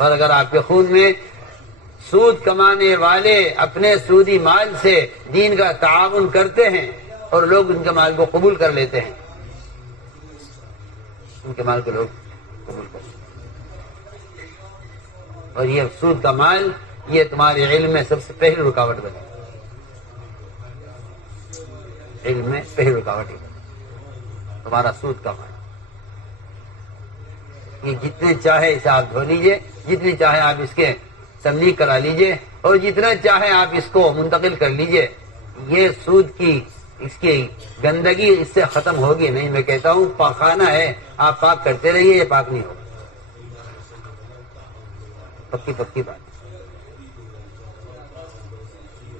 اور اگر آپ کے خون میں سود کمانے والے اپنے سودی مال سے دین کا تعاون کرتے ہیں اور لوگ ان کے مال کو قبول کر لیتے ہیں، ان کے مال کو لوگ قبول کرتے ہیں، اور یہ سود کا مال یہ تمہارے علم میں سب سے پہلی رکاوٹ بنے، علم میں پہلی رکاوٹ ہی بنے تمہارا سود کا مال۔ یہ جتنے چاہے اسے آپ دھو لیجئے، جتنی چاہے آپ اس کے تملیغ کرا لیجئے، اور جتنا چاہے آپ اس کو منتقل کر لیجئے، یہ سود کی اس کی گندگی اس سے ختم ہوگی نہیں۔ میں کہتا ہوں پاخانہ ہے، آپ پاک کرتے رہیے، یہ پاک نہیں ہوگا، پکی پکی بات،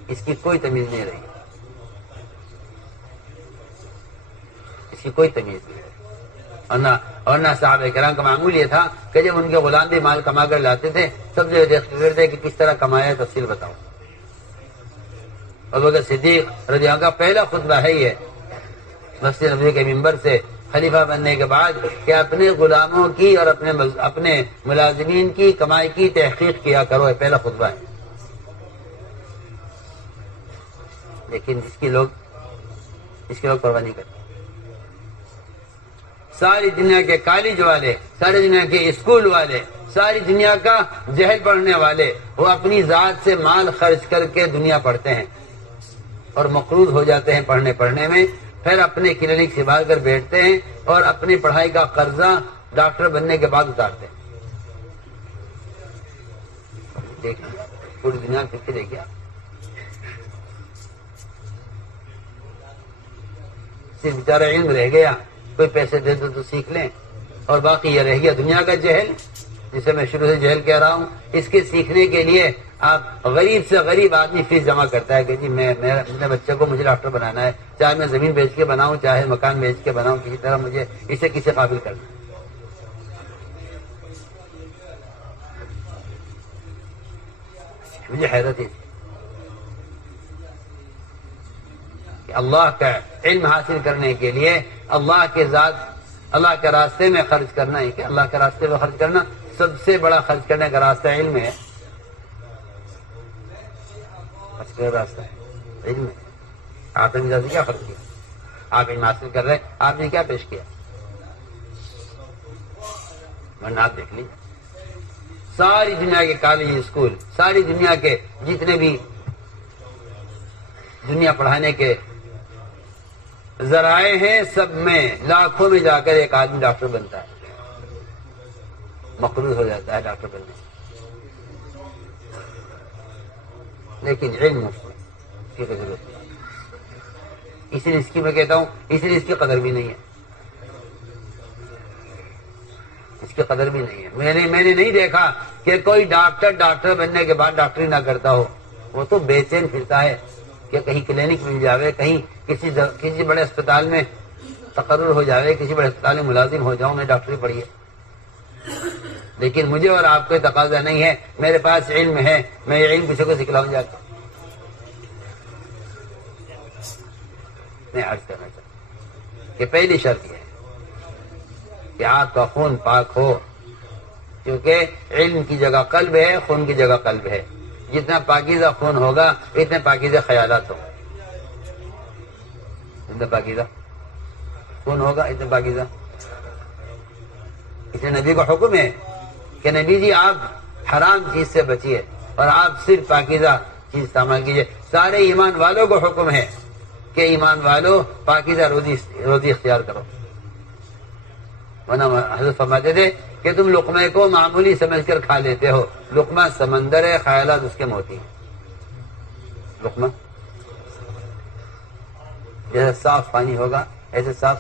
اس کی کوئی تمیز نہیں رہی، اس کی کوئی تمیز نہیں رہی۔ اور نہ صحابہ کرام کا معمول یہ تھا کہ جب ان کے غلام بھی مال کما کر لاتے تھے سب جو دیکھتے تھے کہ کس طرح کمایا، تفصیل بتاؤ۔ ابو بکر صدیق رضی اللہ عنہ کا پہلا خطبہ ہے یہ مسجد نبوی کے ممبر سے خلیفہ بننے کے بعد کہ اپنے غلاموں کی اور اپنے ملازمین کی کمائی کی تحقیق کیا کرو، یہ پہلا خطبہ ہے۔ لیکن اس کی لوگ پرواہ نہیں کرتے۔ ساری دنیا کے کالج والے، ساری دنیا کے اسکول والے، ساری دنیا کا جہل پڑھنے والے وہ اپنی ذات سے مال خرچ کر کے دنیا پڑھتے ہیں اور مقروض ہو جاتے ہیں پڑھنے میں، پھر اپنے کلینک سنبھال کر بیٹھتے ہیں اور اپنی پڑھائی کا قرضہ ڈاکٹر بننے کے بعد اتارتے ہیں۔ دیکھیں پوری دنیا پھر کے دیکھیے، صرف بیچارہ علم رہ گیا، کوئی پیسے دے دو تو سیکھ لیں، اور باقی یہ رہ گیا دنیا کا جہل، جسے میں شروع سے جہل کہہ رہا ہوں۔ اس کے سیکھنے کے لیے آپ غریب سے غریب آدمی فیس جمع کرتا ہے کہ جی میں اپنے بچے کو مجھے ڈاکٹر بنانا ہے، چاہے میں زمین بیچ کے بناؤں، چاہے مکان بیچ کے بناؤں، کسی طرح مجھے اسے کسی قابل کرنا ہے۔ مجھے حیرت ہے کہ اللہ کا علم حاصل کرنے کے لیے اللہ کے راستے میں خرچ کرنا ہے، کہ اللہ کے راستے میں خرچ کرنا سب سے بڑا خرچ کرنے کا راستہ علم ہے، خرچ کرنے کا راستہ ہے علم ہے۔ آپ نے زیادہ کیا خرچ کیا؟ آپ علم حاصل کر رہے، آپ نے کیا پیش کیا؟ ورنہ آپ دیکھ لیجیے ساری دنیا کے کالج اسکول، ساری دنیا کے جتنے بھی دنیا پڑھانے کے ذرائع ہیں، سب میں لاکھوں میں جا کر ایک آدمی ڈاکٹر بنتا ہے، مقروض ہو جاتا ہے ڈاکٹر بننے، لیکن علم مفت کی ضرورت نہیں۔ اسی لیے اس کی میں کہتا ہوں، اسی لیے اس کی قدر بھی نہیں ہے، اس کی قدر بھی نہیں ہے۔ میں نے نہیں دیکھا کہ کوئی ڈاکٹر بننے کے بعد ڈاکٹری نہ کرتا ہو، وہ تو بے چین پھرتا ہے کہ کہیں کلینک مل جاوے، کہیں کسی بڑے اسپتال میں تقرر ہو جاوے، کسی بڑے اسپتال میں ملازم ہو جاؤں، میں ڈاکٹری پڑھی ہے۔ لیکن مجھے اور آپ کو تقاضا نہیں ہے، میرے پاس علم ہے، میں یہ علم کسی کو سکھلاؤں جاتا ہوں۔ میں عرض کرنا چاہتا ہوں کہ پہلی شرط یہ ہے کہ آپ کا خون پاک ہو، کیونکہ علم کی جگہ قلب ہے، خون کی جگہ قلب ہے۔ جتنا پاکیزہ خون ہوگا اتنے پاکیزہ خیالات ہوں، جتنا پاکیزہ خون ہوگا اتنے پاکیزہ۔ اس لیے نبی کا حکم ہے کہ نبی جی آپ حرام چیز سے بچیے اور آپ صرف پاکیزہ چیز استعمال کیجیے۔ سارے ایمان والوں کو حکم ہے کہ ایمان والوں پاکیزہ روزی اختیار کرو، ورنہ حضرت فرماتے تھے کہ تم لقمے کو معمولی سمجھ کر کھا لیتے ہو، لقمہ سمندر ہے، خیالات اس کے موتی ہیں۔ لقمہ جیسے صاف پانی ہوگا ایسے صاف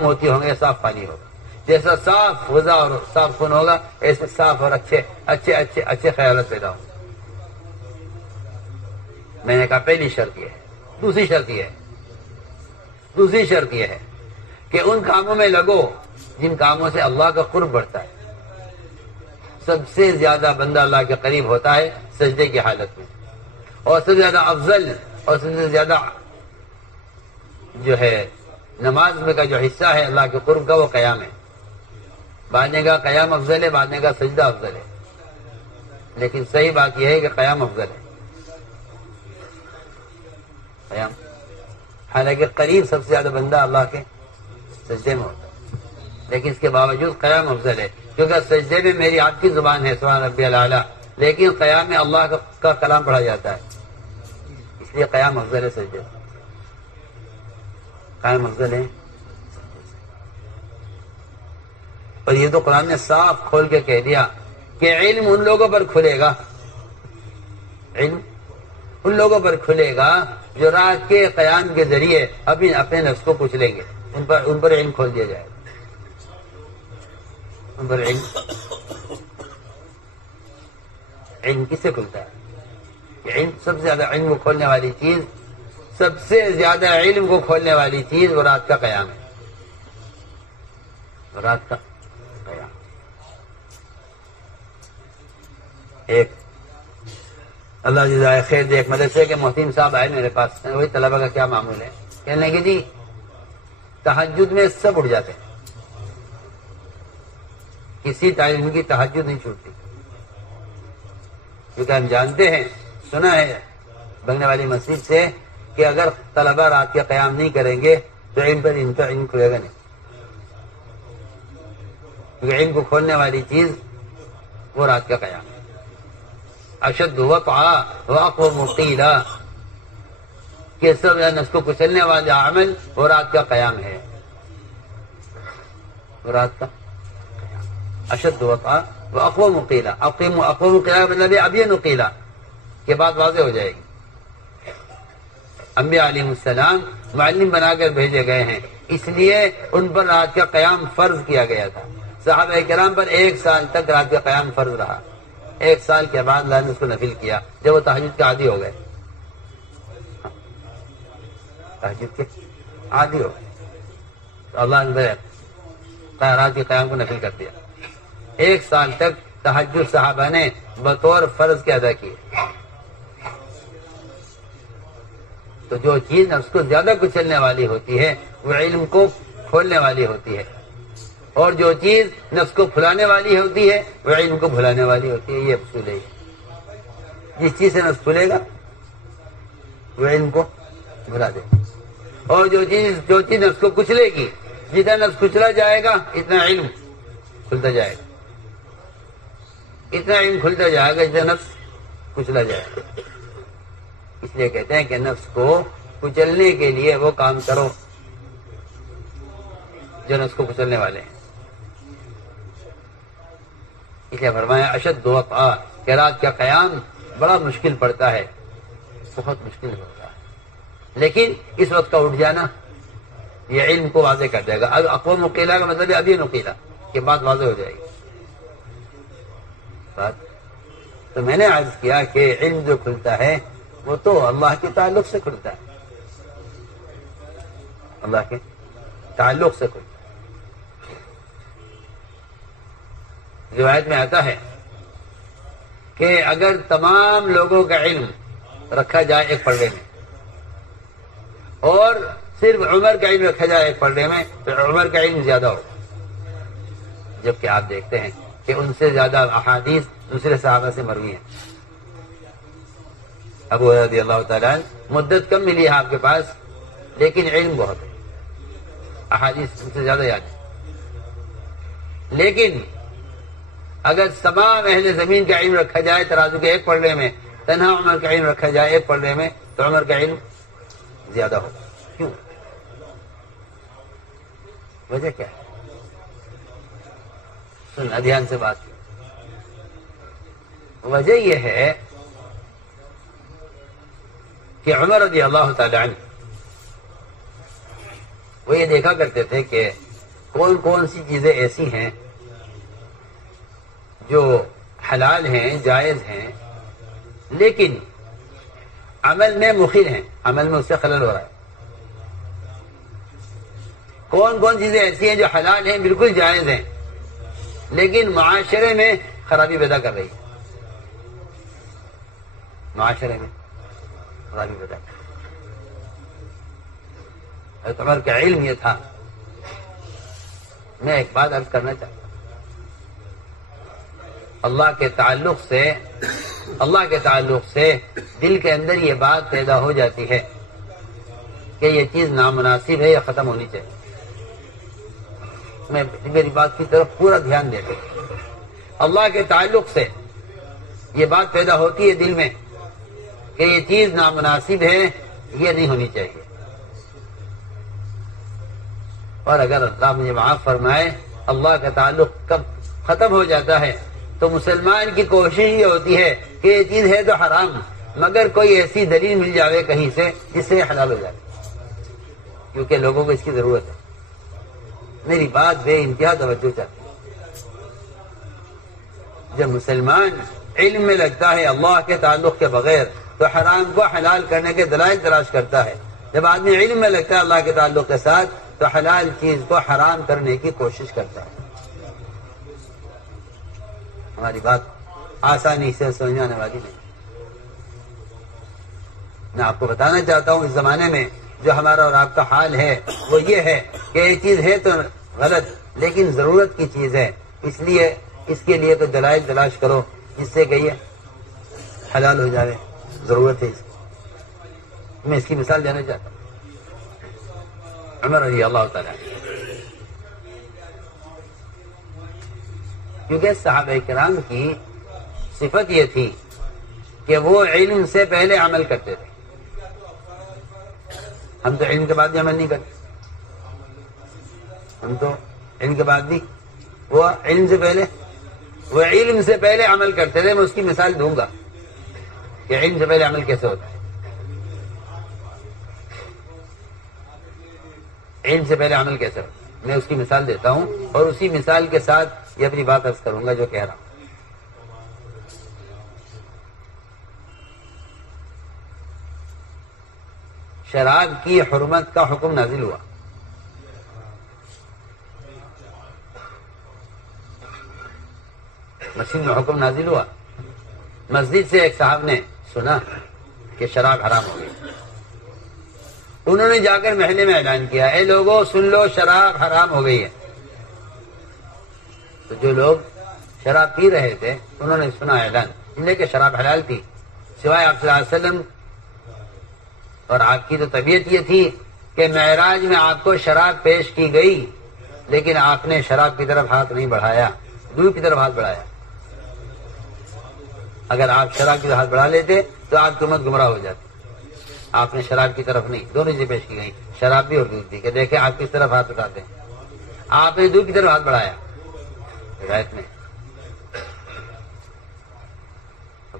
موتی ہوں گے، صاف پانی ہوگا، جیسا صاف غذا اور صاف خون ہوگا ایسے صاف اور اچھے خیالات پیدا ہوں۔ میں نے کہا پہلی شرط یہ ہے۔ دوسری شرط یہ ہے کہ ان کاموں میں لگو جن کاموں سے اللہ کا قرب بڑھتا ہے۔ سب سے زیادہ بندہ اللہ کے قریب ہوتا ہے سجدے کی حالت میں، اور سب سے زیادہ افضل اور سب سے زیادہ جو ہے نماز میں کا جو حصہ ہے اللہ کے قرب کا وہ قیام ہے۔ بعد نے کہا قیام افضل ہے، بعد نے کہا سجدہ افضل ہے، لیکن صحیح بات یہ ہے کہ قیام افضل ہے، قیام، حالانکہ قریب سب سے زیادہ بندہ اللہ کے سجدے میں ہوتا ہے، لیکن اس کے باوجود قیام افضل ہے، کیونکہ سجدے میں میری آپ کی زبان ہے سبحان ربی الاعلیٰ، لیکن قیام میں اللہ کا کلام پڑھا جاتا ہے، اس لیے قیام افضل ہے، سجدے قیام افضل ہے۔ اور یہ تو قرآن نے صاف کھول کے کہہ دیا کہ علم ان لوگوں پر کھلے گا، علم ان لوگوں پر کھلے گا جو رات کے قیام کے ذریعے اپنے نفس کو پوچھ لیں گے، ان پر علم کھول دیا جائے گا، ان پر علم کس سے کھلتا ہے؟ علم سب سے زیادہ علم کو کھولنے والی چیز، سب سے زیادہ علم کو کھولنے والی چیز وہ رات کا قیام ہے، رات کا قیام۔ ایک اللہ جزائے خیر دے، ایک مدرسے کے محسن صاحب آئے میرے پاس، وہی طلبہ کا کیا معمول ہے، کہنے لگے جی تہجد میں سب اٹھ جاتے ہیں، کسی تعلیم کی تہجد نہیں چھوٹتی، کیونکہ ہم جانتے ہیں، سنا ہے بننے والی مسجد سے کہ اگر طلبہ رات کے قیام نہیں کریں گے تو علم پر ان کا علم کھلے گا نہیں، کیونکہ علم کو کھولنے والی چیز وہ رات کا قیام ہے۔ اشد وقعا واقوم قیلا، کہ سب نفس کو کچلنے والا عمل وہ رات کا قیام ہے، وہ رات کا قیام۔ اشد وقعا واقوم قیلا، اقوم قیلا مطلب ابین قیلا کے بعد واضح ہو جائے گی۔ انبیاء علیہ السلام معلم بنا کر بھیجے گئے ہیں، اس لیے ان پر رات کا قیام فرض کیا گیا تھا، صحابہ کرام پر 1 سال تک رات کا قیام فرض رہا، 1 سال کے بعد اللہ نے اس کو نفل کیا جب وہ تہجد کے عادی ہو گئے، تہجد کے عادی ہو گئے تو اللہ نے رات کے قیام کو نفل کر دیا، 1 سال تک تہجد صحابہ نے بطور فرض کے ادا کیے۔ تو جو چیز نفس کو زیادہ کچلنے والی ہوتی ہے وہ علم کو کھولنے والی ہوتی ہے، اور جو چیز نفس کو پھلانے والی ہوتی ہے وہ علم کو بھلانے والی ہوتی ہے، یہ اصول ہے۔ جس چیز سے نفس کھلے گا وہ علم کو بھلا دے، اور جو چیز نفس کو کچلے گی، جتنا نفس کچلا جائے گا اتنا علم کھلتا جائے گا، اتنا علم کھلتا جائے گا جتنا نفس کچلا جائے گا۔ اس لیے کہتے ہیں کہ نفس کو کچلنے کے لیے وہ کام کرو جو نفس کو کچلنے والے ہیں۔ اس لیے فرمایا اشد وقعا، کہ رات کا قیام بڑا مشکل پڑتا ہے، بہت مشکل ہوتا ہے، لیکن اس وقت کا اٹھ جانا یہ علم کو واضح کر دے گا۔ اب اقوام قیلا کا مطلب ابھی نقیلا کے بعد واضح ہو جائے گی بات۔ تو میں نے عرض کیا کہ علم جو کھلتا ہے وہ تو اللہ کے تعلق سے کھلتا ہے، اللہ کے تعلق سے کھلتا ہے۔ روایت میں آتا ہے کہ اگر تمام لوگوں کا علم رکھا جائے ایک پردے میں اور صرف عمر کا علم رکھا جائے ایک پردے میں تو عمر کا علم زیادہ ہوگا، جبکہ آپ دیکھتے ہیں کہ ان سے زیادہ احادیث دوسرے صحابہ سے مروی ہیں۔ ابو رضی اللہ تعالیٰ مدت کم ملی ہے آپ کے پاس لیکن علم بہت ہے، احادیث ان سے زیادہ یاد ہے، لیکن اگر تمام اہل زمین کا علم رکھا جائے ترازو کے ایک پلڑے میں، تنہا عمر کا علم رکھا جائے ایک پلڑے میں تو عمر کا علم زیادہ ہوگا۔ کیوں؟ وجہ کیا ہے؟ سن دھیان سے بات کی۔ وجہ یہ ہے کہ عمر رضی اللہ تعالی عنہ وہ یہ دیکھا کرتے تھے کہ کون کون سی چیزیں ایسی ہیں جو حلال ہیں، جائز ہیں، لیکن عمل میں مخل ہیں، عمل میں اس سے خلل ہو رہا ہے۔ کون کون چیزیں ایسی ہیں جو حلال ہیں، بالکل جائز ہیں، لیکن معاشرے میں خرابی پیدا کر رہی ہے، معاشرے میں خرابی پیدا کر رہی ہے۔ حضرت عمر کا علم یہ تھا۔ میں ایک بات عرض کرنا چاہتا ہوں، اللہ کے تعلق سے دل کے اندر یہ بات پیدا ہو جاتی ہے کہ یہ چیز نامناسب ہے یا ختم ہونی چاہیے. میں میری بات کی طرف پورا دھیان دیتا ہوں. اللہ کے تعلق سے یہ بات پیدا ہوتی ہے دل میں کہ یہ چیز نامناسب ہے، یہ نہیں ہونی چاہیے. اور اگر اللہ مجھے معاف فرمائے اللہ کا تعلق کب ختم ہو جاتا ہے تو مسلمان کی کوشش یہ ہوتی ہے کہ یہ چیز ہے تو حرام، مگر کوئی ایسی دلیل مل جاوے کہیں سے جس سے حلال ہو جائے، کیونکہ لوگوں کو اس کی ضرورت ہے. میری بات بے انتہا توجہ چاہتی ہے. جب مسلمان علم میں لگتا ہے اللہ کے تعلق کے بغیر تو حرام کو حلال کرنے کے دلائل تلاش کرتا ہے. جب آدمی علم میں لگتا ہے اللہ کے تعلق کے ساتھ تو حلال چیز کو حرام کرنے کی کوشش کرتا ہے. ہماری بات آسانی سے سمجھ میں آنے والی نہیں. میں آپ کو بتانا چاہتا ہوں اس زمانے میں جو ہمارا اور آپ کا حال ہے وہ یہ ہے کہ یہ چیز ہے تو غلط لیکن ضرورت کی چیز ہے، اس لیے اس کے لیے تو دلائل تلاش کرو جس سے کہ یہ حلال ہو جائے. ضرورت ہے اس کی. میں اس کی مثال دینا چاہتا ہوں. عمر رضی اللہ تعالیٰ، کیونکہ صحابہ کرام کی صفت یہ تھی کہ وہ علم سے پہلے عمل کرتے تھے. ہم تو علم کے بعد بھی عمل نہیں کرتے. ہم تو علم کے بعد بھی وہ علم سے پہلے عمل کرتے تھے. میں اس کی مثال دوں گا کہ علم سے پہلے عمل کیسے ہوتا ہے. علم سے پہلے عمل کیسے ہوتا ہے میں اس کی مثال دیتا ہوں اور اسی مثال کے ساتھ یہ اپنی بات عرض کروں گا جو کہہ رہا ہوں. شراب کی حرمت کا حکم نازل ہوا. مسجد میں حکم نازل ہوا. مسجد سے ایک صاحب نے سنا کہ شراب حرام ہو گئی. انہوں نے جا کر محلے میں اعلان کیا، اے لوگوں سن لو شراب حرام ہو گئی ہے. تو جو لوگ شراب پی رہے تھے انہوں نے سنا اعلان، انہیں کہ شراب حلال تھی. سوائے آپ صلی اللہ علیہ وسلم اور آپ کی تو طبیعت یہ تھی کہ معراج میں آپ کو شراب پیش کی گئی لیکن آپ نے شراب کی طرف ہاتھ نہیں بڑھایا، دودھ کی طرف ہاتھ بڑھایا. اگر آپ شراب کی طرف ہاتھ بڑھا لیتے تو آپ کی امت گمراہ ہو جاتی. آپ نے شراب کی طرف نہیں، دونوں چیزیں پیش کی گئی، شراب بھی اور دودھ بھی، کہ دیکھیں آپ کس طرف ہاتھ اٹھاتے ہیں. آپ نے دودھ کی طرف ہاتھ بڑھایا روایت میں.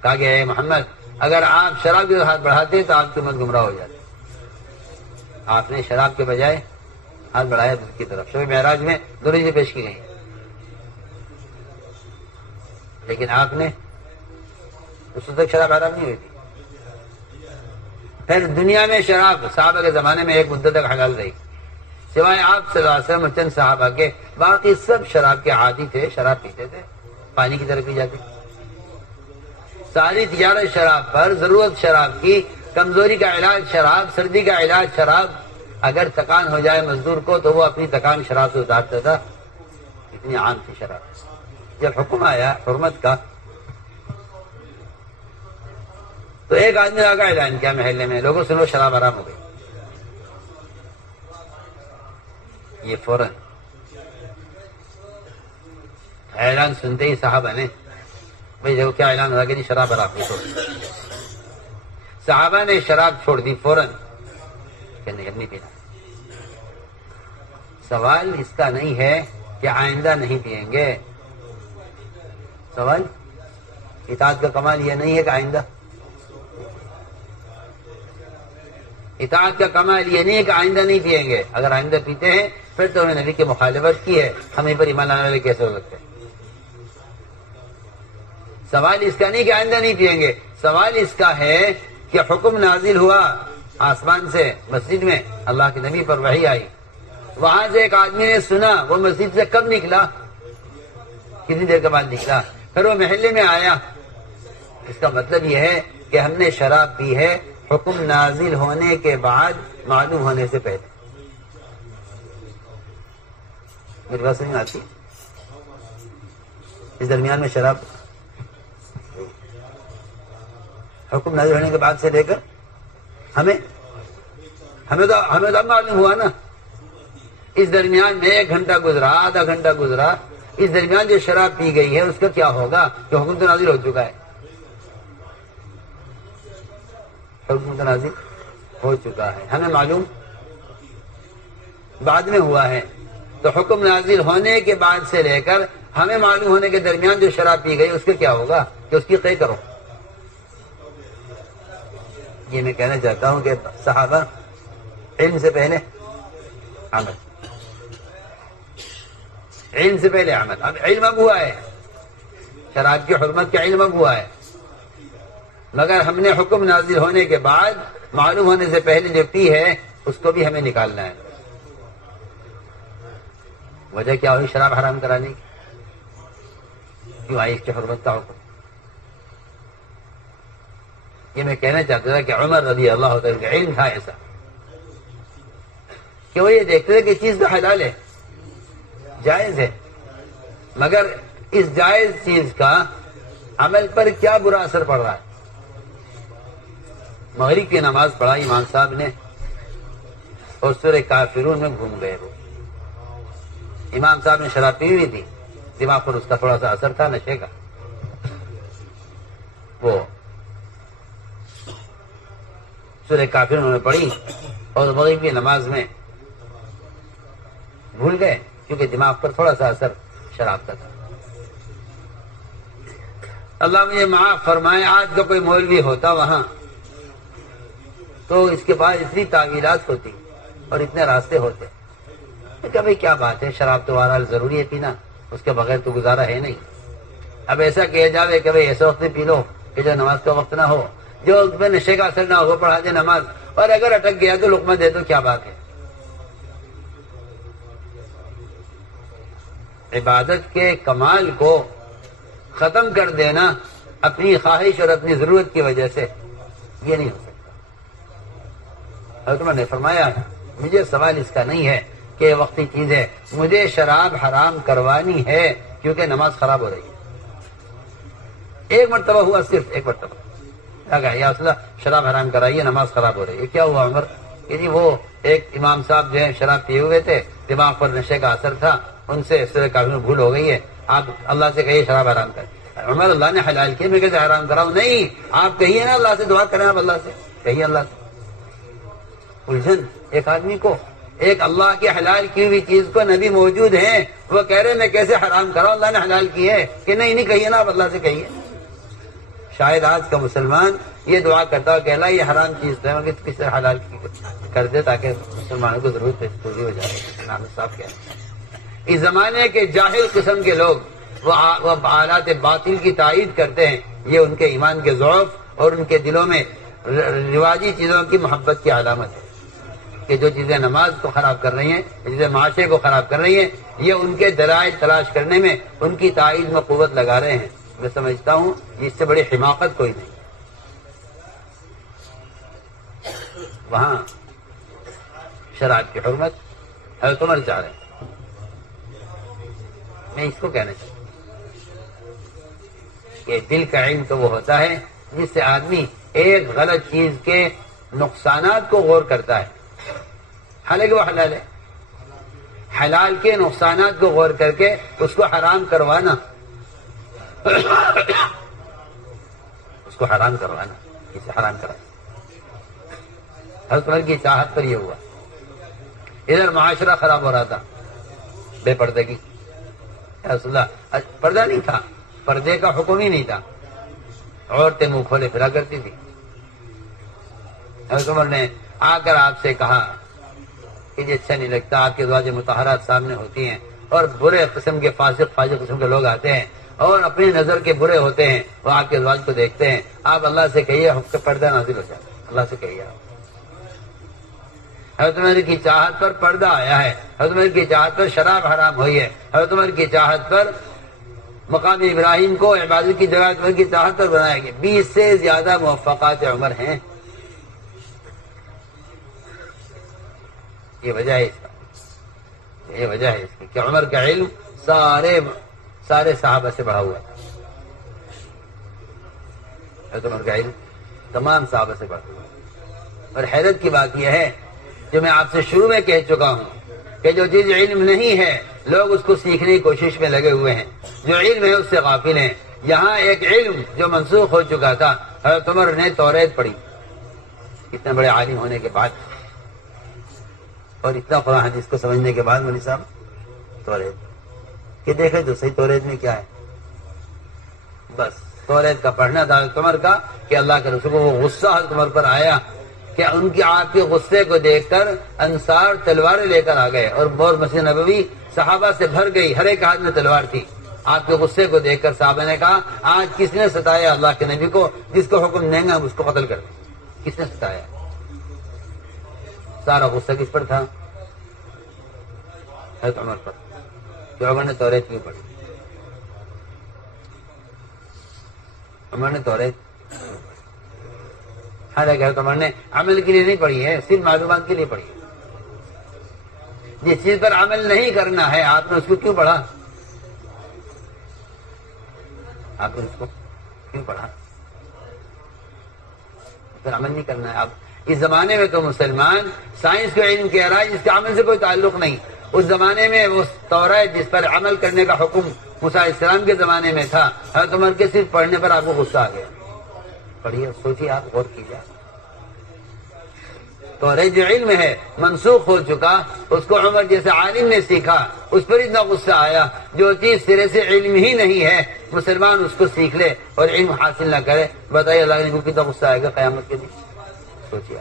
کہا گیا ہے محمد اگر آپ شراب کی طرف ہاتھ بڑھاتے تو آپ کی امت گمراہ ہو جاتی. آپ نے شراب کے بجائے ہاتھ بڑھایا دودھ کی طرف. شب معراج میں دونوں چیزیں پیش کی گئی لیکن آپ نے اس وقت شراب حرام نہیں ہوئی تھی. پھر دنیا میں شراب صحابہ کے زمانے میں ایک مدت تک حلال رہی، سوائے آپ صلی اللہ علیہ وسلم اور چند صحابہ کے، باقی سب شراب کے عادی تھے، شراب پیتے تھے، پانی کی طرح پی جاتے. ساری تجارت شراب پر، ضرورت شراب کی، کمزوری کا علاج شراب، سردی کا علاج شراب. اگر تکان ہو جائے مزدور کو تو وہ اپنی تکان شراب سے اتارتا تھا. اتنی عام تھی شراب. جب حکم آیا حرمت کا تو ایک آدمی آگا اعلان کیا محلے میں، لوگوں سنو شراب حرام ہو گئی. یہ فوراً اعلان سنتے ہی صحابہ نے، بھائی دیکھو کیا اعلان ہوا کہ نہیں شراب حرام ہو. صحابہ نے شراب چھوڑ دی فوراً کہ نہیں پینا. سوال اس کا نہیں ہے کہ آئندہ نہیں پیئیں گے. سوال اطاعت کا کمال یہ نہیں ہے کہ آئندہ، اطاعت کا کمال یہ نہیں ہے کہ آئندہ نہیں پیئیں گے. اگر آئندہ پیتے ہیں پھر تو انہوں نے نبی کی مخالفت کی ہے، ہمیں پر ایمان لانے والے کیسے ہو سکتے ہیں. سوال اس کا نہیں کہ آئندہ نہیں پیئیں گے، سوال اس کا ہے کہ حکم نازل ہوا آسمان سے مسجد میں، اللہ کے نبی پر وحی آئی، وہاں سے ایک آدمی نے سنا، وہ مسجد سے کب نکلا، کتنی دیر کے بعد نکلا، پھر وہ محلے میں آیا. اس کا مطلب یہ ہے کہ ہم نے شراب پی ہے حکم نازل ہونے کے بعد، معلوم ہونے سے پہلے. میری بات سمجھ میں آتی؟ اس درمیان میں شراب حکم نازل ہونے کے بعد سے لے کر ہمیں تو اب معلوم ہوا نا. اس درمیان میں 1 گھنٹہ گزرا، آدھا گھنٹہ گزرا، اس درمیان جو شراب پی گئی ہے اس کا کیا ہوگا؟ کہ حکم تو نازل ہو چکا ہے، حکم تو نازل ہو چکا ہے، ہمیں معلوم بعد میں ہوا ہے. تو حکم نازل ہونے کے بعد سے لے کر ہمیں معلوم ہونے کے درمیان جو شراب پی گئی اس کا کیا ہوگا؟ کہ اس کی قید کرو. یہ میں کہنا چاہتا ہوں کہ صحابہ علم سے پہلے عمل، علم سے پہلے عمل. اب علم اب ہوا ہے، شراب کی حرمت کا علم اب ہوا ہے، مگر ہم نے حکم نازل ہونے کے بعد معلوم ہونے سے پہلے جو پی ہے اس کو بھی ہمیں نکالنا ہے. وجہ کیا ہوئی شراب حرام کرانے کی؟ کیوں آئی اس کی حرمت کا حکم؟ یہ میں کہنا چاہتا تھا کہ عمر رضی اللہ عنہ کا علم تھا ایسا کہ وہ یہ دیکھتے تھے کہ چیز تو حلال ہے، جائز ہے، مگر اس جائز چیز کا عمل پر کیا برا اثر پڑ رہا ہے. مغرب کی نماز پڑھا امام صاحب نے اور سورہ کافرون میں گھوم گئے. وہ امام صاحب نے شراب پی ہوئی تھی، دماغ پر اس کا تھوڑا سا اثر تھا نشے کا. وہ سورہ کافر انہوں نے پڑھی اور مغرب کی نماز میں بھول گئے کیونکہ دماغ پر تھوڑا سا اثر شراب کا تھا. اللہ مجھے معاف فرمائے، آج کا کوئی مولوی ہوتا وہاں تو اس کے بعد اتنی تعویلات ہوتی اور اتنے راستے ہوتے کہ بھائی کیا بات ہے، شراب تو بہرحال ضروری ہے پینا، اس کے بغیر تو گزارا ہے نہیں. اب ایسا کہا جاوے کہ بھائی ایسے وقت میں پی لو کہ جو نماز کا وقت نہ ہو، جو اس میں نشے کا اثر نہ ہو، پڑھا دے نماز، اور اگر اٹک گیا تو لقمہ دے دو، کیا بات ہے. عبادت کے کمال کو ختم کر دینا اپنی خواہش اور اپنی ضرورت کی وجہ سے یہ نہیں ہو سکتا. حضرت عمر نے فرمایا مجھے سوال اس کا نہیں ہے کہ یہ وقتی چیز ہے، مجھے شراب حرام کروانی ہے کیونکہ نماز خراب ہو رہی ہے. ایک مرتبہ ہوا، صرف ایک مرتبہ یا رسول اللہ شراب حرام کرائیے، نماز خراب ہو رہی ہے. کیا ہوا عمر؟ یعنی وہ ایک امام صاحب جو ہے شراب پیے ہوئے تھے، دماغ پر نشے کا اثر تھا، ان سے سورہ کافر میں بھول ہو گئی ہے، آپ اللہ سے کہیے شراب حرام کریں. عمر اللہ نے حلال کیا، میں کیسے حرام کراؤں؟ نہیں، آپ کہیے نا اللہ سے، دعا کریں آپ اللہ سے، کہیے اللہ سے. الجھن ایک آدمی کو، ایک اللہ کی حلال کی ہوئی چیز کو نبی موجود ہیں، وہ کہہ رہے میں کیسے حرام کراؤں، اللہ نے حلال کی ہے کہ نہیں کہیے نا آپ اللہ سے کہیے. شاید آج کا مسلمان یہ دعا کرتا ہو کہ اللہ یہ حرام چیز ہے مگر کس طرح حلال کر دے تاکہ مسلمانوں کو ضرورت پوری ہو جائے. نام صاحب کیا اس زمانے کے جاہل قسم کے لوگ وہ آلات باطل کی تائید کرتے ہیں، یہ ان کے ایمان کے ضعف اور ان کے دلوں میں رواجی چیزوں کی محبت کی علامت ہے کہ جو چیزیں نماز کو خراب کر رہی ہیں، چیزیں معاشرے کو خراب کر رہی ہیں، یہ ان کے دلائل تلاش کرنے میں ان کی تائید میں قوت لگا رہے ہیں. میں سمجھتا ہوں اس سے بڑی حماقت کوئی نہیں. وہاں شراب کی حرمت حضرت عمر چاہ رہے ہیں. میں اس کو کہنا چاہتا ہوں کہ دل کا علم تو وہ ہوتا ہے جس سے آدمی ایک غلط چیز کے نقصانات کو غور کرتا ہے، حالانکہ وہ حلال ہے. حلال کے نقصانات کو غور کر کے اس کو حرام کروانا، اس کو حرام کروانا، اسے حرام کرانا. حضرت عمر کی چاہت پر یہ ہوا. ادھر معاشرہ خراب ہو رہا تھا، بے پردگی. رسول اللہ پردہ نہیں تھا، پردے کا حکم ہی نہیں تھا، عورتیں منہ کھولے پھرا کرتی تھی. حضرت عمر نے آ کر آپ سے کہا کہ یہ اچھا نہیں لگتا، آپ کی ازواج مطہرات سامنے ہوتی ہیں اور برے قسم کے فاسق قسم کے لوگ آتے ہیں اور اپنی نظر کے برے ہوتے ہیں، وہ آپ کے ازواج کو دیکھتے ہیں. آپ اللہ سے کہیے حق پردہ نازل ہو جائے، اللہ سے کہیے. آپ حضرت عمر کی چاہت پر پردہ آیا ہے، حضرت عمر کی چاہت پر شراب حرام ہوئی ہے، حضرت عمر کی چاہت پر مقام ابراہیم کو عبادت کی جگہ حضرت عمر کی چاہت پر بنایا گیا. 20 سے زیادہ موفقات عمر ہیں. یہ وجہ ہے اس کا، یہ وجہ ہے اس کی کہ عمر کا علم سارے صحابہ سے بڑھا ہوا تھا. حضرت عمر کا علم تمام صحابہ سے بڑھ کر۔ اور حیرت کی بات یہ ہے جو میں آپ سے شروع میں کہہ چکا ہوں کہ جو چیز علم نہیں ہے لوگ اس کو سیکھنے کی کوشش میں لگے ہوئے ہیں، جو علم ہے اس سے غافل ہیں۔ یہاں ایک علم جو منسوخ ہو چکا تھا، حضرت عمر نے توریت پڑھی اتنے بڑے عالم ہونے کے بعد، اور اتنا قرآن حدیث کو سمجھنے کے بعد مولوی صاحب توریت کہ دیکھے تو صحیح توریت میں کیا ہے۔ بس توریت کا پڑھنا تھا حضرت عمر کا کہ اللہ کے رسول کو وہ غصہ حضرت عمر پر آیا کہ ان کی آپ کے غصے کو دیکھ کر انصار تلواریں لے کر آ گئے، اور مسجد نبوی صحابہ سے بھر گئی، ہر ایک ہاتھ میں تلوار تھی۔ آپ کے غصے کو دیکھ کر صحابہ نے کہا آج کس نے ستایا اللہ کے نبی کو، جس کو حکم دیں گے ہم اس کو قتل کر دیں۔ کس نے ستایا؟ سارا غصہ کس پر تھا؟ حضرت عمر پر، جو عمر نے توریت کیوں پڑھی؟ عمر نے توریت حالانکہ حضرت عمر نے عمل کے لیے نہیں پڑھی ہے، صرف معلومات کے لیے پڑھی ہے۔ جس چیز پر عمل نہیں کرنا ہے آپ نے اس کو کیوں پڑھا؟ آپ نے اس کو کیوں پڑھا؟ اس پر عمل نہیں کرنا ہے۔ اب اس زمانے میں تو مسلمان سائنس کو علم کہہ رہا ہے جس کے عمل سے کوئی تعلق نہیں۔ اس زمانے میں وہ توریت جس پر عمل کرنے کا حکم موسیٰ علیہ السلام کے زمانے میں تھا، حضرت عمر کے صرف پڑھنے پر آپ کو غصہ آ گیا۔ پڑھیے، سوچیے، آپ غور کیجیے۔ توریت جو علم ہے منسوخ ہو چکا، اس کو عمر جیسے عالم نے سیکھا، اس پر اتنا غصہ آیا۔ جو چیز سرے سے علم ہی نہیں ہے مسلمان اس کو سیکھ لے اور علم حاصل نہ کرے، بتائیے اللہ نے کو کتنا غصہ آئے گا قیامت کے دن؟ سوچیے۔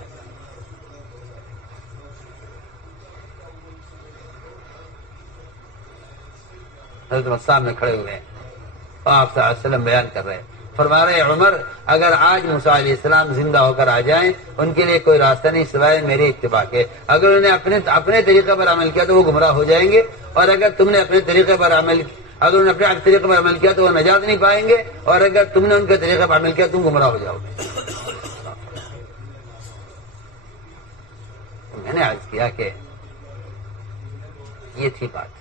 حضرت عمر صاحب میں کھڑے ہوئے ہیں، آپ صلی اللہ علیہ وسلم بیان کر رہے ہیں، فرما رہے عمر اگر آج موسیٰ علیہ السلام زندہ ہو کر آ جائیں ان کے لیے کوئی راستہ نہیں سوائے میرے اتباع کے۔ اگر انہوں نے اپنے طریقے پر عمل کیا تو وہ گمراہ ہو جائیں گے، اور اگر تم نے اپنے طریقے پر عمل کیا تو وہ نجات نہیں پائیں گے، اور اگر تم نے ان کے طریقے پر عمل کیا تم گمراہ ہو جاؤ گے۔ میں نے عرض کیا کہ یہ تھی بات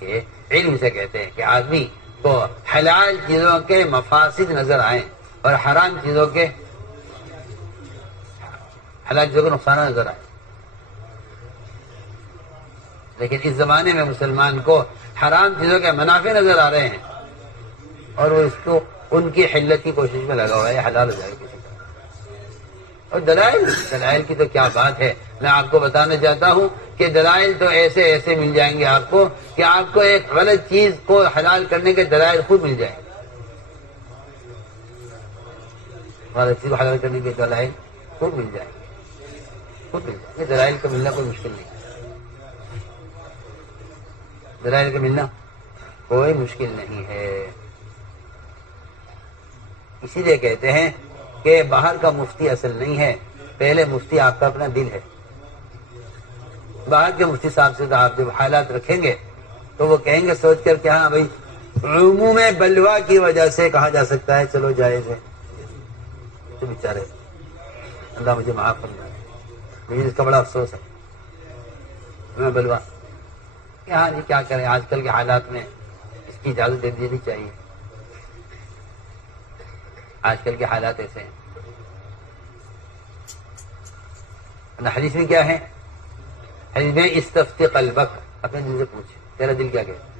کہ علم سے کہتے ہیں کہ آدمی کو حلال چیزوں کے مفاسد نظر آئیں اور حرام چیزوں کے حلال چیزوں کو نقصان نظر آئے۔ لیکن اس زمانے میں مسلمان کو حرام چیزوں کے منافع نظر آ رہے ہیں اور وہ اس کو ان کی حلت کی کوشش میں لگا ہوا ہے، حلال ہو جائے کسی کا۔ اور دلائل کی تو کیا بات ہے، میں آپ کو بتانا چاہتا ہوں کہ دلائل تو ایسے ایسے مل جائیں گے آپ کو کہ آپ کو ایک غلط چیز کو حلال کرنے کے دلائل خود مل جائیں گے۔ غلط چیز کو حلال کرنے کے دلائل خود مل جائیں گے، دلائل کا ملنا کوئی مشکل نہیں، دلائل کا ملنا کوئی مشکل نہیں ہے۔ اسی لیے کہتے ہیں کہ باہر کا مفتی اصل نہیں ہے، پہلے مفتی آپ کا اپنا دل ہے۔ باہر کے مفتی صاحب سے آپ جب حالات رکھیں گے تو وہ کہیں گے سوچ کر کہ ہاں بھائی عموم بلوا کی وجہ سے کہا جا سکتا ہے چلو جائز ہے، تو بیچارے اللہ مجھے معاف فرمائے، مجھے اس کا بڑا افسوس ہے۔ میں بلوا کہ ہاں جی کیا کریں، آج کل کے حالات میں اس کی اجازت دے دینی چاہیے، آج کل کے حالات ایسے ہیں۔ حدیث میں کیا ہے؟ حدیث میں استفتی قلبک، اپنے دل سے پوچھ تیرا دل کیا کہتا ہے۔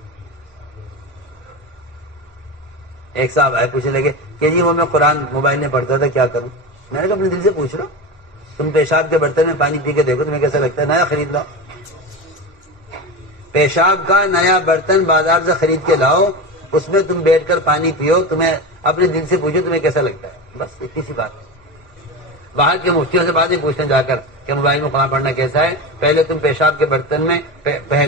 ایک صاحب آئے پوچھنے لگے کہ جی وہ میں قرآن موبائل میں پڑھتا تھا کیا کروں؟ میں نے کہا اپنے دل سے پوچھ لو، تم پیشاب کے برتن میں پانی پی کے دیکھو تمہیں کیسا لگتا ہے، نیا خرید لاؤ، پیشاب کا نیا برتن بازار سے خرید کے لاؤ، اس میں تم بیٹھ کر پانی پیو، تمہیں اپنے دل سے پوچھو تمہیں کیسا لگتا ہے، بس اتنی سی بات ہے۔ باہر کے مفتیوں سے بات نہیں پوچھنے جا کر کہ موبائل میں قرآن پڑھنا کیسا ہے، پہلے تم پیشاب کے برتن میں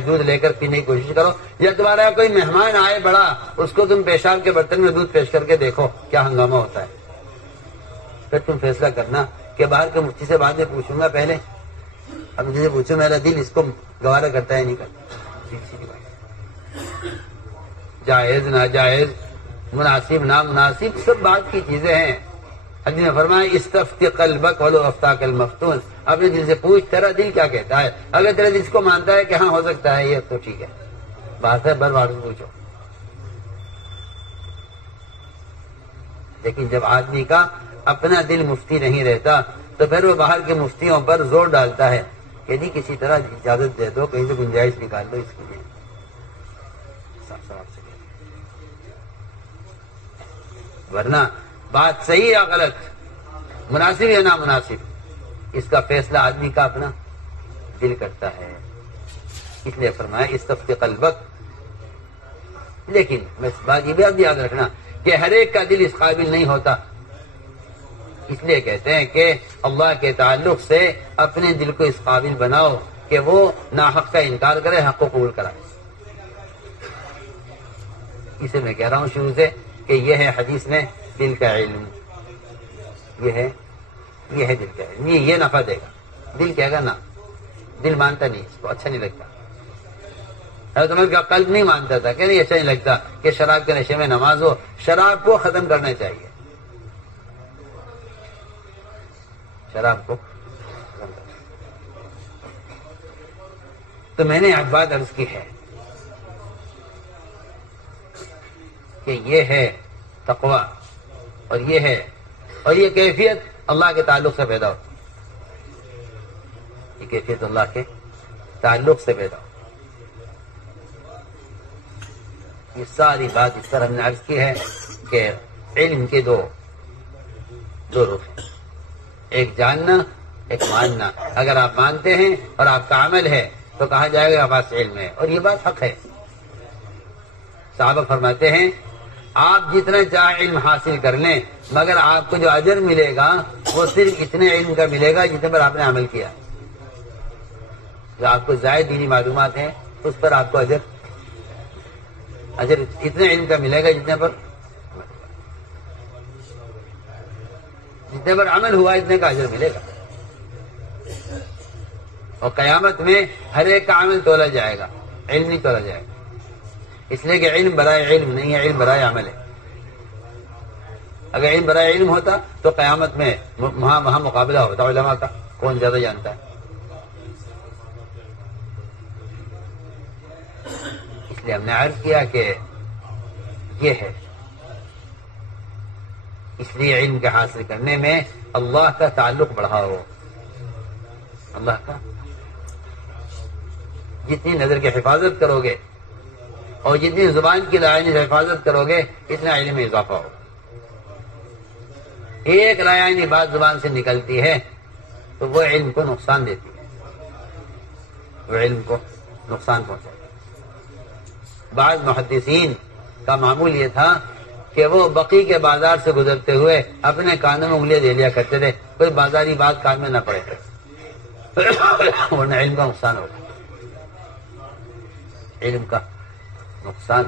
دودھ لے کر پینے کی کوشش کرو، یا تمہارا کوئی مہمان آئے بڑا اس کو تم پیشاب کے برتن میں دودھ پیش کر کے دیکھو کیا ہنگامہ ہوتا ہے، پھر تم فیصلہ کرنا کہ باہر کے مفتی سے بعد میں پوچھوں گا، پہلے اب مجھے پوچھو میرا دل اس کو گوارا کرتا ہے نہیں کرتا، جائز ناجائز مناسب نامناسب سب بات کی چیزیں ہیں۔ حدیث میں فرمایا استفتی قلبک ولو افتاک المفتون، اپنے دل سے پوچھ تیرا دل کیا کہتا ہے، اگر تیرا دل اس کو مانتا ہے کہ ہاں ہو سکتا ہے یہ تو ٹھیک ہے، بات ہے بر بار پوچھو۔ لیکن جب آدمی کا اپنا دل مفتی نہیں رہتا تو پھر وہ باہر کے مفتیوں پر زور ڈالتا ہے کہ نہیں کسی طرح اجازت دے دو، کہیں سے گنجائش نکال دو اس کے لیے. ورنہ بات صحیح یا غلط، مناسب یا نامناسب، اس کا فیصلہ آدمی کا اپنا دل کرتا ہے. اس لیے فرمایا استفتی قلبک. لیکن بس بات یہ بھی یاد رکھنا کہ ہر ایک کا دل اس قابل نہیں ہوتا. اس لیے کہتے ہیں کہ اللہ کے تعلق سے اپنے دل کو اس قابل بناؤ کہ وہ ناحق کا انکار کرے، حق کو قبول کرائے. اسے میں کہہ رہا ہوں شروع سے کہ یہ ہے حدیث میں دل کا علم. یہ ہے دل کا علم. یہ نفع دے گا. دل کہے گا نا، دل مانتا نہیں، اس کو اچھا نہیں لگتا. حضرت عمر کا قلب نہیں مانتا تھا کہ نہیں اچھا نہیں لگتا کہ شراب کے نشے میں نماز ہو. شراب کو ختم کرنا چاہیے. شراب کو ختم کرنا. تو میں نے ایک بات عرض کی ہے کہ یہ ہے تقویٰ، اور یہ کیفیت اللہ کے تعلق سے پیدا ہوتی. یہ کیفیت اللہ کے تعلق سے پیدا ہوتی. یہ ساری بات اس طرح ہم نے عرض کی ہے کہ علم کے دو رخ ہیں، ایک جاننا، ایک ماننا. اگر آپ مانتے ہیں اور آپ کا عمل ہے تو کہا جائے گا بس علم ہے، اور یہ بات حق ہے. صحابہ فرماتے ہیں آپ جتنا چاہے علم حاصل کر لیں مگر آپ کو جو اجر ملے گا وہ صرف اتنے علم کا ملے گا جتنے پر آپ نے عمل کیا. جو آپ کو زائد دینی معلومات ہیں اس پر آپ کو اجر اتنے علم کا ملے گا جتنے پر عمل ہوا اتنے کا اجر ملے گا. اور قیامت میں ہر ایک کا عمل تولا جائے گا، علم نہیں تولا جائے گا. اس لیے کہ علم برائے علم نہیں ہے، علم برائے عمل ہے. اگر علم برائے علم ہوتا تو قیامت میں وہاں مقابلہ ہوتا علماء کا، کون زیادہ جانتا ہے. اس لیے ہم نے عرض کیا کہ یہ ہے. اس لیے علم کے حاصل کرنے میں اللہ کا تعلق بڑھاؤ. اللہ کا جتنی نظر کی حفاظت کرو گے اور جتنی زبان کی لائن سے حفاظت کرو گے اتنا علم میں اضافہ ہوگا. ایک لائن بات زبان سے نکلتی ہے تو وہ علم کو نقصان دیتی ہے، وہ علم کو نقصان پہنچاتی ہے. بعض محدثین کا معمول یہ تھا کہ وہ بقی کے بازار سے گزرتے ہوئے اپنے کانوں میں انگلیاں دے لیا کرتے تھے، کوئی بازاری بات کان میں نہ پڑے ورنہ علم کا نقصان ہوگا. علم کا نقصان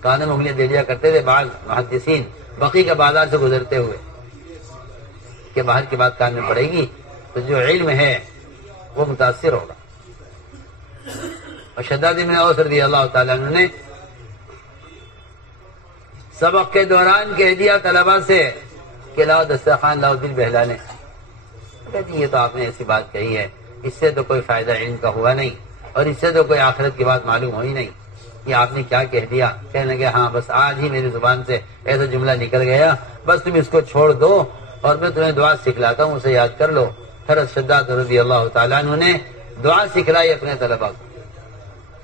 کانوں میں انگلیاں دے لیا کرتے تھے بعض محدثین بقی کے بازار سے گزرتے ہوئے کہ باہر کی بات کان میں پڑے گی تو جو علم ہے وہ متاثر ہوگا. اور شداد بن اوس رضی اللہ تعالیٰ عنہ نے سبق کے دوران کہہ دیا طلبہ سے کہ لاؤ دسترخوان لاؤ دل بہلانے. کہتی یہ تو آپ نے ایسی بات کہی ہے، اس سے تو کوئی فائدہ علم کا ہوا نہیں اور اس سے تو کوئی آخرت کی بات معلوم ہوئی نہیں. یہ آپ نے کیا کہہ دیا؟ کہنے لگے ہاں بس آج ہی میری زبان سے ایسا جملہ نکل گیا، بس تم اس کو چھوڑ دو اور میں تمہیں دعا سکھلاتا ہوں، اسے یاد کر لو. حضرت شداد رضی اللہ تعالیٰ عنہ نے دعا سکھلائی اپنے طلبہ کو،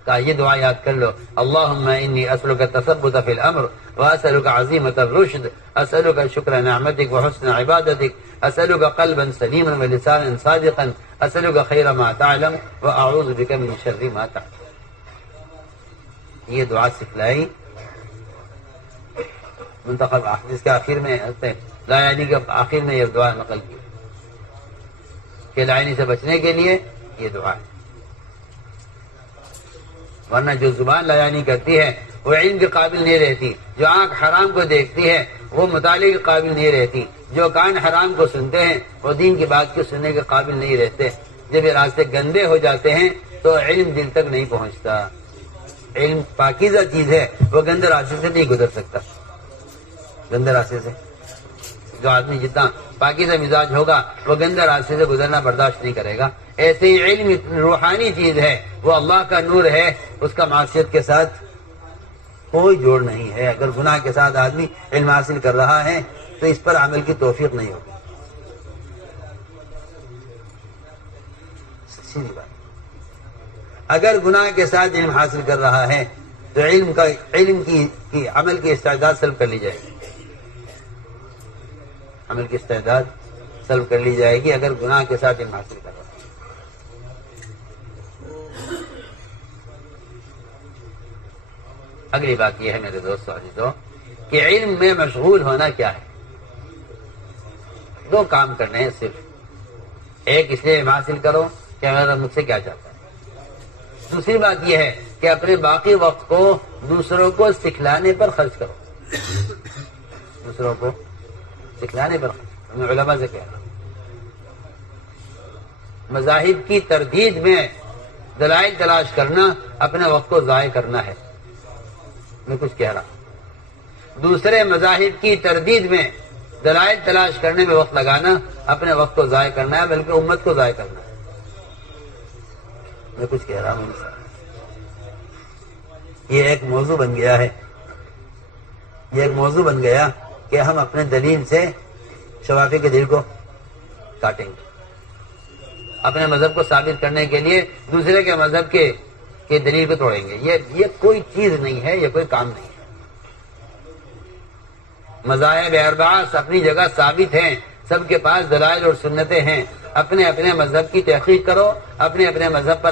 کہا یہ دعا یاد کر لو. اللہم انی اسألک التثبت فی الامر واسألک عظیمت الرشد اسألک شکر نعمتک وحسن عبادتک اسألک قلبا سلیما ولسانا صادقا اسألک خیر ما تعلم واعوذ بک من شر ما تعلم. یہ دعا سکھلائی. منتخب حدیث کے آخر میں لایانی کے آخر میں یہ دعا نقل کی کہ لائنی سے بچنے کے لیے یہ دعا ہے. ورنہ جو زبان لایانی کرتی ہے وہ علم کے قابل نہیں رہتی، جو آنکھ حرام کو دیکھتی ہے وہ مطالعے کے قابل نہیں رہتی، جو کان حرام کو سنتے ہیں وہ دین کی بات کو سننے کے قابل نہیں رہتے. جب یہ راستے گندے ہو جاتے ہیں تو علم دل تک نہیں پہنچتا. علم پاکیزہ چیز ہے، وہ گندے راستے سے نہیں گزر سکتا. گندے راستے سے جو آدمی جتنا پاکیزہ مزاج ہوگا وہ گندے راستے سے گزرنا برداشت نہیں کرے گا. ایسے ہی علم روحانی چیز ہے، وہ اللہ کا نور ہے، اس کا معصیت کے ساتھ کوئی جوڑ نہیں ہے. اگر گناہ کے ساتھ آدمی علم حاصل کر رہا ہے تو اس پر عمل کی توفیق نہیں ہوگی. سیدھی بات. اگر گناہ کے ساتھ علم حاصل کر رہا ہے تو علم کی عمل کی استعداد سلب کر لی جائے گی. عمل کی استعداد سلب کر لی جائے گی اگر گناہ کے ساتھ علم حاصل کر رہا ہے. اگلی بات یہ ہے میرے دوستو عزیزو کہ علم میں مشغول ہونا کیا ہے. دو کام کرنے ہیں صرف. ایک اس لیے علم حاصل کرو کہ اللہ مجھ سے کیا چاہتا ہے. دوسری بات یہ ہے کہ اپنے باقی وقت کو دوسروں کو سکھلانے پر خرچ کرو. دوسروں کو سکھلانے پر خرچ کرو. میں علماء سے کہہ رہا ہوں مذاہب کی تردید میں دلائل تلاش کرنا اپنے وقت کو ضائع کرنا ہے. میں کچھ کہہ رہا ہوں دوسرے مذاہب کی تردید میں دلائل تلاش کرنے میں وقت لگانا اپنے وقت کو ضائع کرنا ہے بلکہ امت کو ضائع کرنا ہے. میں کچھ کہہ رہا ہوں. یہ ایک موضوع بن گیا ہے. یہ ایک موضوع بن گیا کہ ہم اپنے دلیل سے شوافی کے دل کو کاٹیں گے. اپنے مذہب کو ثابت کرنے کے لیے دوسرے کے مذہب کے دلیل کو توڑیں گے. یہ کوئی چیز نہیں ہے. یہ کوئی کام نہیں ہے. مذاہب اربعہ اپنی جگہ ثابت ہیں. سب کے پاس دلائل اور سنتیں ہیں. اپنے اپنے مذہب کی تحقیق کرو. اپنے اپنے مذہب پر